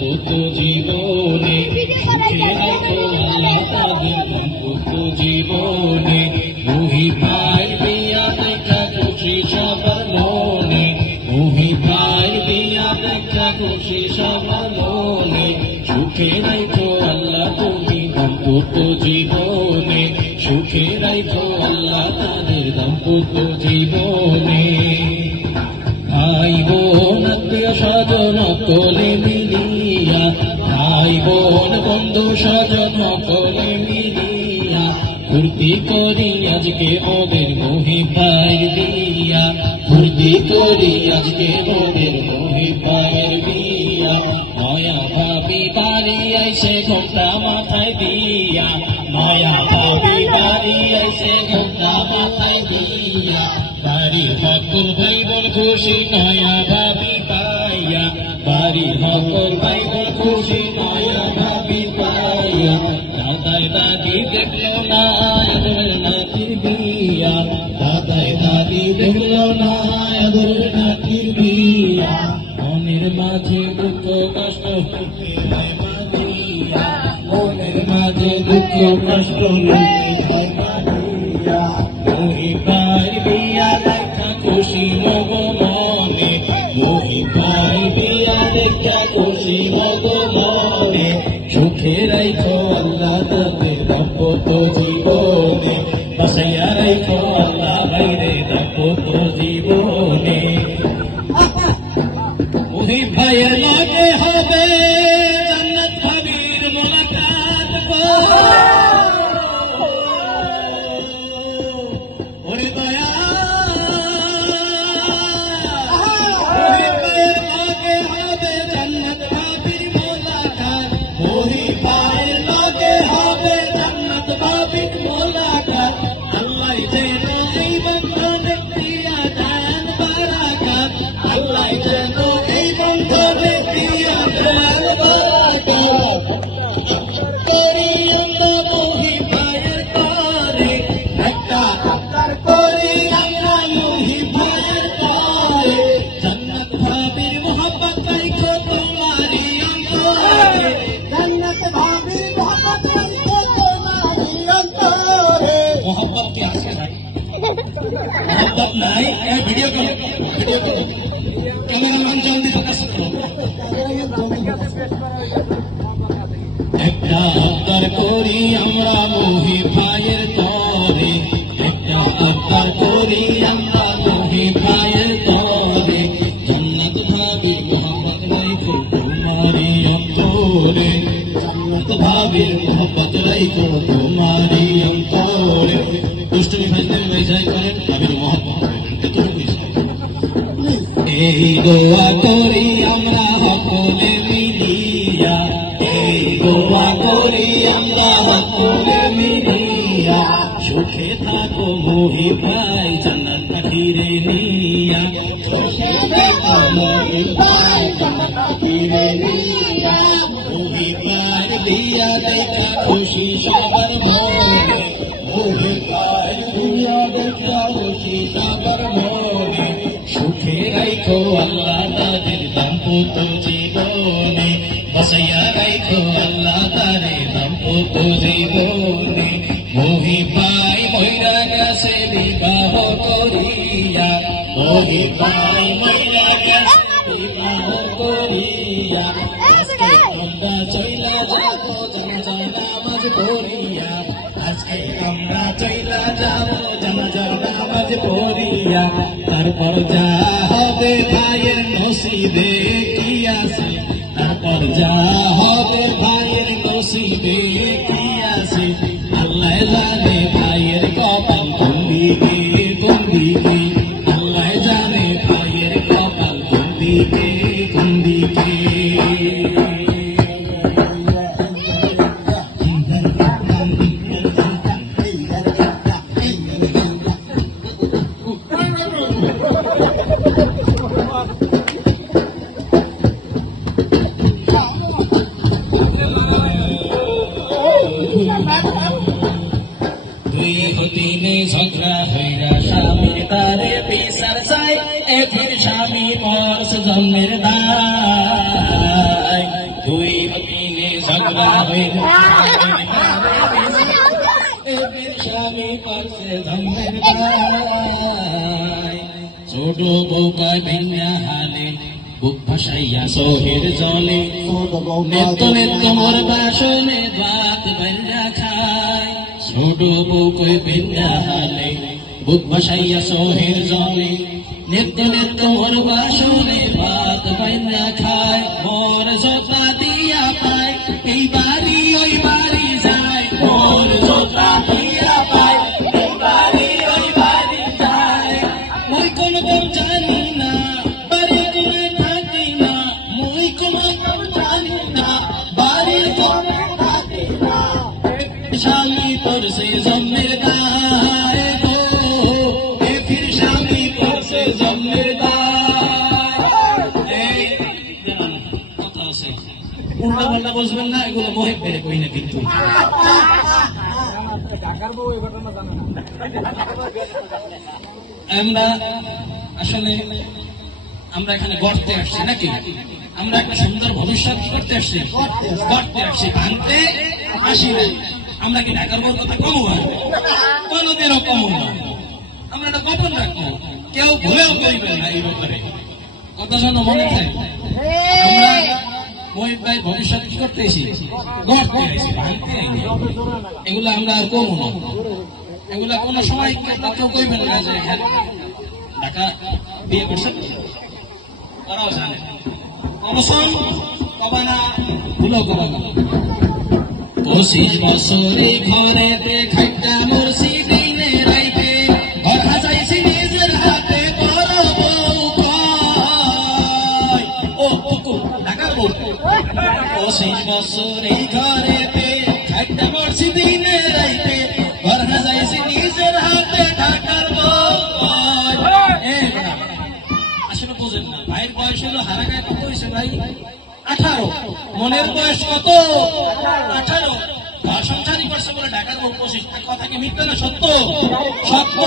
দাম্পত্য জীবনে, সুখে রাখো আল্লাহ তাদের দাম্পত্য জীবনে, মুহি ভাইয়ের বিয়া দেখা খুশি সবার মুহি ভাইয়ের বিয়া দেখা খুশি সবার সুখে রাখো আল্লাহ তুমি দাম্পত্য জীবনে। সুখে রাখো আল্লাহ তাদের দাম্পত্য জীবনে। ভাই বোন, আত্মীয় স্বজন কোলে ভাই বোন বন্ধু স্বজন করে মিলিয়া। ফুর্তি করি আজকে ওদের মুহি ভাই দিয়া। ফুর্তি করি আজকে ওদের হকুর ভাই বোন খুশি নয়া ভাবি পাইয়া, দাদাই দাদি দেখল না আদর নাতির বিয়া দাদাই দাদি দেখল না আদর নাতির বিয়া মনের মাঝে দুঃখ কষ্ট আল্লাহ বাইরে দাম্পত্য জীবনে মুহি વાત નહીં એ વિડીયો કરો વિડીયો કરો કેમેરામેન જલ્દી ફોકસ કરો একটা আবদার করি আমরা নহি ভাইয়ের তরে। একটা আবদার করি আমরা নহি ভাইয়ের তরে। জান্নাত ভাবে মোহাম্মদ রাইখো তোমারি অন্তরে। জান্নাত ভাবে মোহাম্মদ রাইখো দোয়া করি আমরা সকলে মিলিয়া। এই দোয়া করি আমরা সকলে মিলিয়া। সুখে থাকো মোহি ভাই, জান্নাত ফিরে নিয়া। সুখে থাকো মোহি ভাই, জান্নাত ফিরে নিয়া। মোহি ভাই দিয়া দেখা খুশি সবার মনে দাম্পত্য জীবনে বসাইয়া রাইখো আল্লাহ তারে দাম্পত্য জীবনে মোহি ভাই মহিলা গেছে বিবাহ করিয়া, মোহি নামাজ পড়িয়া। তারপর যা হবে ভাইয়ের নসিবে যা হবে ভাইয়ের নসিবে। হইরা স্বামী তারে পিসার চাই এফির স্বামী মর্ষ জন্মের দায়। দুই তিনে ঝগড়া হইরা এফির ছোট বউকা ভিন্না হালে বুক ভাসাইয়া জলে। নিত্য নিত্য মোর বাসনে ভাত বাইরা খা ছোট বউকয় ভিন্না হালে বুক ভাসাইয়া সোহের জলে নিত্য নিত্য মোর বাসনে ভাত বেন্দা বসবেন না, এগুলো মোহে পেরে কই না কিন্তু। আমরা আসলে, আমরা এখানে গড়তে আসছি নাকি? আমরা একটা সুন্দর ভবিষ্যৎ করতে আসছি। গড়তে আসছি, ভাঙতে আসি না। আমরা কি ঢাকার বউর কথা কমু আর কোনোদিনও কমু না। আমরা এটা গোপন রাখব। কেউ ভুলেও করবেন না এই ব্যাপারে। কথা যেন মনে থাকে। ভবিষ্যৎ করতে এসে? এগুলো আমরা আর কমু না। এগুলা কোনো সময় আপনার কেউ কইবেন না যে হ্যাঁ ঢাকা বিয়ে করছেন জানে। অবসর কবানা করো পঁচিশ বছরে ঘরেতে ভাই আঠারো। মনের বয়স কত? আঠারো। সংসারই করছে বলে ঢাকার বউ পঁচিশ কথা কি মিথ্যা না সত্য? সত্য।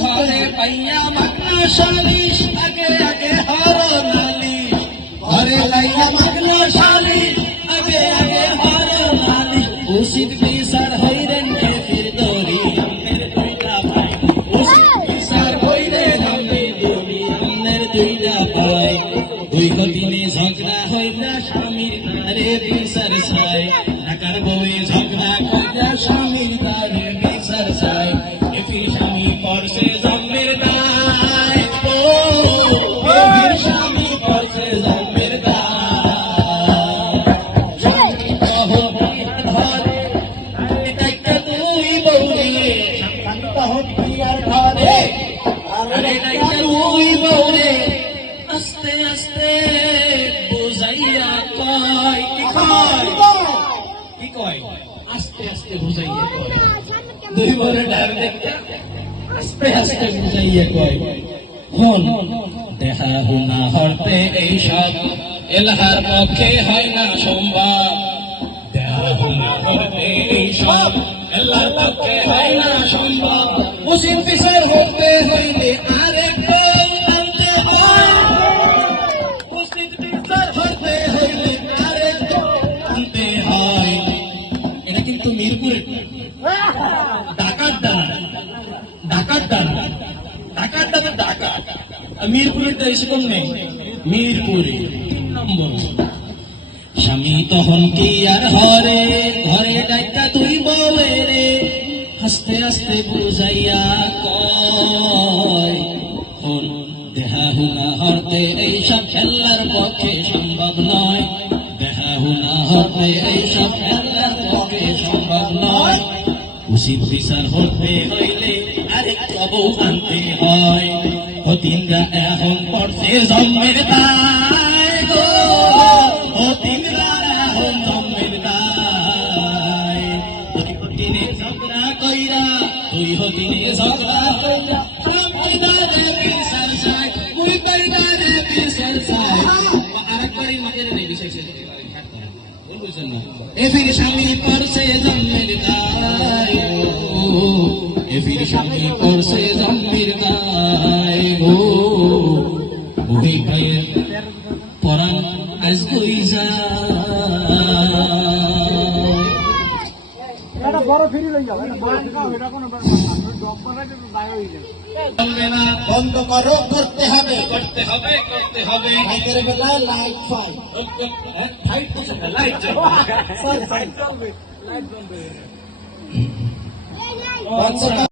ঘরে পাইয়া মাগনা সালিশ আগে আগে হর বিচার ঢাকার বউয়ে ঝগড়া কইলা স্বামীর নারে বিচার চাই এফি স্বামী পরশে জন্মের দায়। ও স্বামী পরশে জন্মের দায়। আর ঘরে। এটাইটা তুই বউরে। বুঝাইয়া কয়। দুই ডাক দেখতে আস্তে আস্তে বুঝাইয়া কয়। হন দেহা হুনা হরতে এই সব এলাহার পক্ষে হয় না সম্ভব দেহা হুনা হরতে এই সব এলাহার পক্ষে হয় না সম্ভব মুসিম পিসের হতে মিরপুরের তো নেই। মিরপুরে তিন নম্বর। স্বামী তখন কি আর হরে? ঘরে ডাক্তা তুই বলে রে আস্তে আস্তে বুঝাইয়া কয় দেহা হুনা হরতে এইসব খেলার পক্ষে সম্ভব নয়। দেহা হুনা হরতে এইসব খেলার বিচার হতে হইলে আরেক বউ আনতে হয়। অতিনরা এখন পড়ছে জন্মের দায় গো। অতিনরা এখন জন্মের দায়। ঝগড়া কইরা ঝগড়া কইরা দারে বিচার চাই মুই পীর সঙ্গী করছে জম্বির গায় ও ওই বন্ধ করো করতে হবে করতে হবে করতে হবে রাতের বেলায় লাইট ফাই লাইট চলবে লাইট চলবে বন্ধ করো